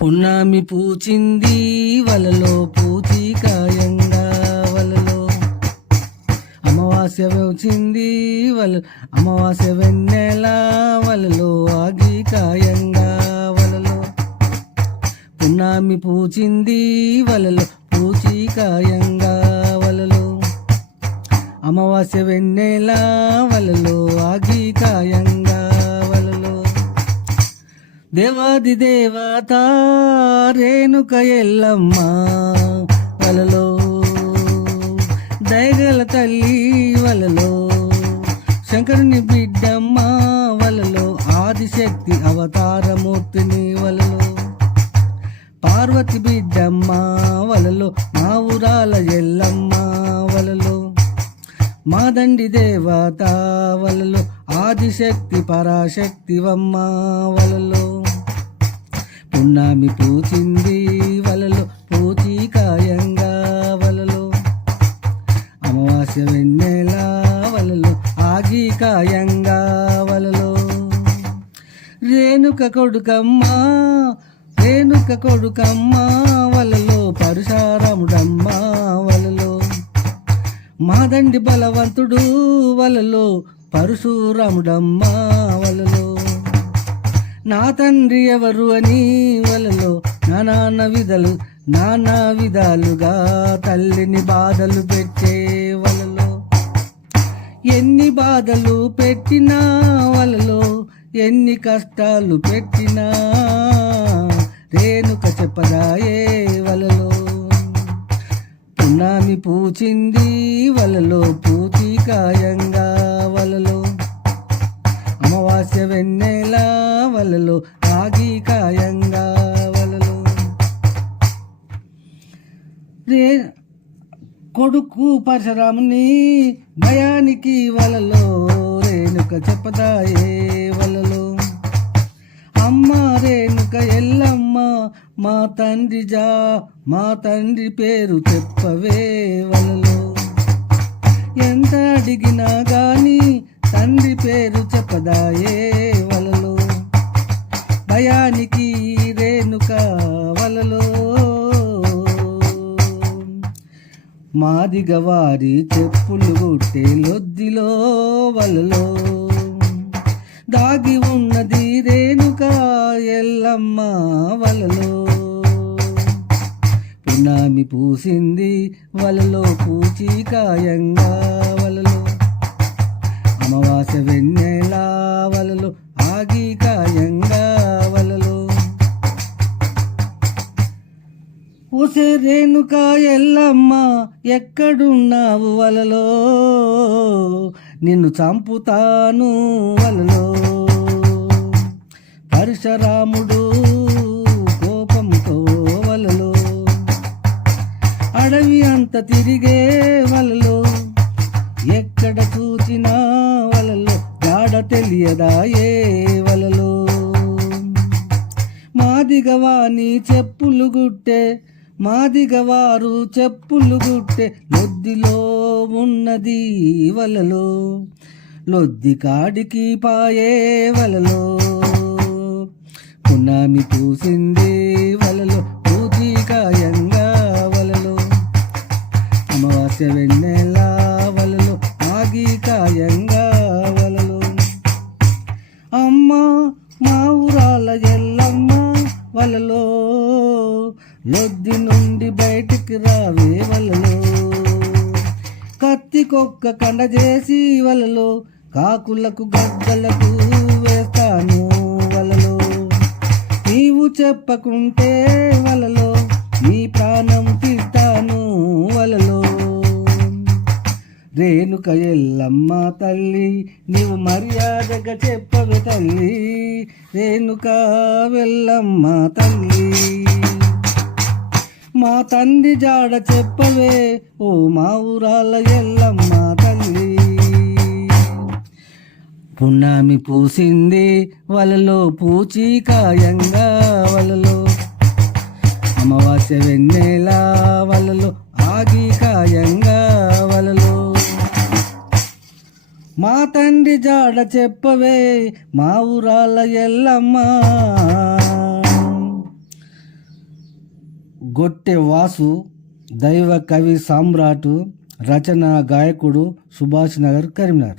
పున్నమి పూచింది వలలో పూచికాయంగా వలలో అమావాస్య వచ్చింది అమావాస్య వెన్నెల వలలో ఆగికాయంగా వలలో పున్నమి పూచింది వలలో పూచికాయంగా వలలో అమావాస్య వెన్నెల వలలో ఆగికాయంగా వలలో దేవాది దేవత రేణుక ఎల్లమ్మ వలలో దయగల తల్లి వలలో శంకరుని బిడ్డమ్మ వలలో ఆదిశక్తి అవతారమూర్తిని వలలో పార్వతి బిడ్డమ్మ వలలో మా ఊరాల ఎల్లమ్మ వలలో మాదండి దేవత వలలో ఆదిశక్తి పరాశక్తివమ్మ వలలో పున్నమి పూచింది వలలో పూచికాయంగా వలలో అమావాస్య వెన్నెల వలలో ఆగికాయంగా వలలో రేణుక కొడుకమ్మ వలలో పరశురాముడమ్మ వలలో మాదండి బలవంతుడు వలలో పరశురాముడమ్మ వలలో నా తండ్రి ఎవరు అని వలలో నానా విధాలుగా తల్లిని బాధలు పెట్టే వలలో ఎన్ని బాధలు పెట్టినా వలలో ఎన్ని కష్టాలు పెట్టినా రేణుక చెప్పదాయే వలలో పున్నమి పూచింది వలలో పూచికాయంగా వలలో అమావాస్య వెన్నెల వలలో ఆగికాయంగా వలలో కొడుకు పరశురాముని భయానికి వలలో రేణుక చెప్పదాయే వలలో అమ్మ రేణుక ఎల్లమ్మ మా తండ్రి పేరు చెప్పవే వలలో ఎంత అడిగినా గాని తండ్రి పేరు చెప్పదాయే వలలో భయానికి రేణుక వలలో మాదిగవారి చెప్పులు కొట్టే లొద్దిలో వలలో దాగి ఉన్నది రేణుక ఎల్లమ్మ వలలో పున్నమి పూసింది వలలో పూచికాయంగా వలలో అమావాస్య వెన్నెల వలలో ఆగికాయంగా వలలో ఓసే రేణుక ఎల్లమ్మ ఎక్కడున్నావు వలలో నిన్ను చంపుతాను వలలో పరశురాముడు కోపంతో వలలో అడవి అంత తిరిగే వలలో ఎక్కడ చూచినా వలలో జాడ తెలియదాయే వలలో మాదిగవారు చెప్పులు గుట్టే లొద్దిలో ఉన్నది వలలో లొద్ది కాడికి పాయే వలలో పున్నమి పూసింది వలలో పూచికాయంగా వలలో అమావాస్య వెన్నెల వలలో ఆగికాయంగా వలలో అమ్మ మా ఊరాల ఎల్లమ్మ వలలో లొద్ది నుండి బయటికి రావే వలలో కత్తికొక్క కండ చేసి వలలో కాకులకు గద్దలకు వేస్తాను వలలో నీవు చెప్పకుంటే వలలో నీ ప్రాణం తీస్తాను వలలో రేణుక ఎల్లమ్మ తల్లి నీవు మర్యాదగా చెప్పవే తల్లి రేణుక ఎల్లమ్మ తల్లి మా తండ్రి జాడ చెప్పవే ఓ మా ఊరాల ఎల్లమ్మ తల్లి పున్నమి పూసింది వలలో పూచికాయంగా వలలో అమావాస్య వెన్నెల వలలో ఆగికాయంగా వలలో మా తండ్రి జాడ చెప్పవే మా ఊరాల ఎల్లమ్మ గొట్టె వాసు దైవ కవి సామ్రాటు రచన గాయకుడు సుభాష్ నగర్ కరీంనగర్.